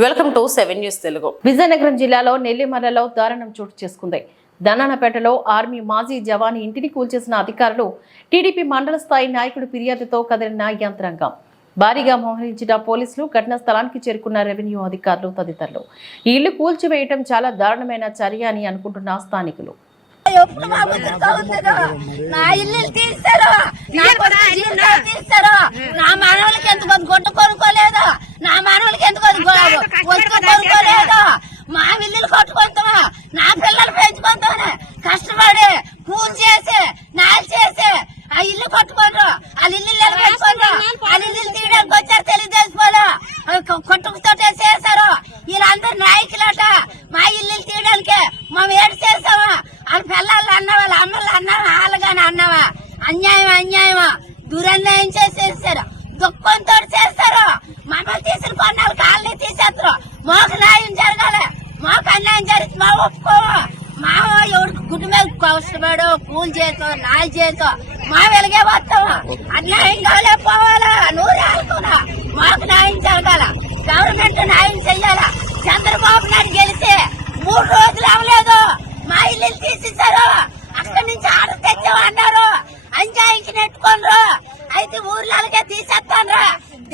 Welcome to seven news Telugu. Vizianagaram జిల్లాలో నెల్లిమర్లలో దారుణం చోటు చేసుకుంది. దన్నానపేటలో ఆర్మీ మాజీ జవాన్ ఇంటిని కూల్చేసిన అధికారులు టీడీపీ మండల స్థాయి నాయకుడు ఫిర్యాదుతో కదిలిన యంత్రాంగం. భారీగా మోహరించిన పోలీసులు ఘటనా స్థలానికి చేరుకున్న రెవెన్యూ అధికారులు తదితరులు. ఈ ఇల్లు కూల్చివేయటం చాలా దారుణమైన చర్య అని అనుకుంటున్న స్థానికులు. నా ఇల్లు తీస్తారు నా మనవలకి ఎంత కొనుక్కోలేదు నా మనవలకి ఎంత కొంత వస్తువు కొనుక్కోలేదు మా ఇల్లులు కొట్టుకుంటామా నా పిల్లలు పెంచుకుంటామని కష్టపడి పూజ చేసి నాలు చేసి ఆ ఇల్లు కొట్టుకోండ్రు. వాళ్ళ ఇల్లు నిలబెట్టుకోండ్రు వాళ్ళ ఇల్లు తీయడానికి వచ్చారు తెలుగుదేశం వాళ్ళు కొట్టుకుతోటే చేశారు. వీళ్ళందరూ నాయకులట. మా ఇల్లు తీయడానికి మేము ఏడు చేసామా వాళ్ళ పిల్లలు అన్న వాళ్ళ అమ్మలు అన్నావా? వాళ్ళగానే అన్నావా? అన్యాయం అన్యాయమా? దురన్యాయం చేసేసారు. దుఃఖంతో చేస్తారు మమ్మల్ని తీసిన కొన్నాళ్ళు కాళ్ళని తీసేస్తారు మాకు న్యాయం జరగాలి మాకు అన్యాయం జరిగి మా ఒప్పుకోము మా ఎవరికి కుటుంబం కష్టపడు కూలి చేతో నాలు చేతో మా వెలిగే వస్తాము అన్యాయం కావాలే పోవాలా? నూరు ఆడుకోనా మాకు న్యాయం జరగాల. గవర్నమెంట్ న్యాయం చెయ్యాలా? చంద్రబాబు నాయుడు గెలిస్తే మూడు రోజులు అవ్వలేదు. మా ఇల్లు తీసేశారు. అక్కడి నుంచి ఆర్డర్ తెచ్చామన్నారు అంజాయికి నెట్టుకోనరు. అయితే ఊర్లకే తీసేస్తాన్రా.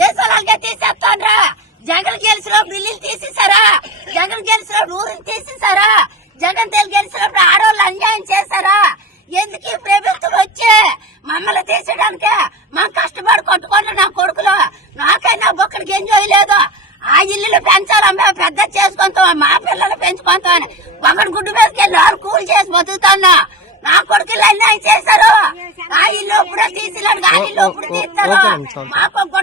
దేశాలకే తీసేస్తాన్రా. జగన్ గెలిచినప్పుడు ఇల్లు తీసేశారా జగన్ గెలిచినప్పుడు ఊరిని తీసేశారా జగన్ తెలు గెలిచినప్పుడు ఆడవాళ్ళు అన్యాయం చేశారా ఎందుకు ఈ ప్రభుత్వం వచ్చి మమ్మల్ని తీసేయడానికి మా కష్టపడి కొట్టుకోండి నా కొడుకులు నాకైనా ఒక్కడికి ఎంజాయ్ లేదు ఆ ఇల్లు పెంచాలమ్మా పెద్ద చేసుకుంటాం మా పిల్లలు పెంచుకుంటాం ఒకటి గుడ్డు మీదకి వెళ్ళి ఆరు కూలి చేసి బతుకుతాను నా కొడుకులు అన్యాయం చేశారు ఆ ఇల్లు ఇప్పుడే తీసినాడు ఆ ఇల్లు ఇప్పుడు తీస్తారు మా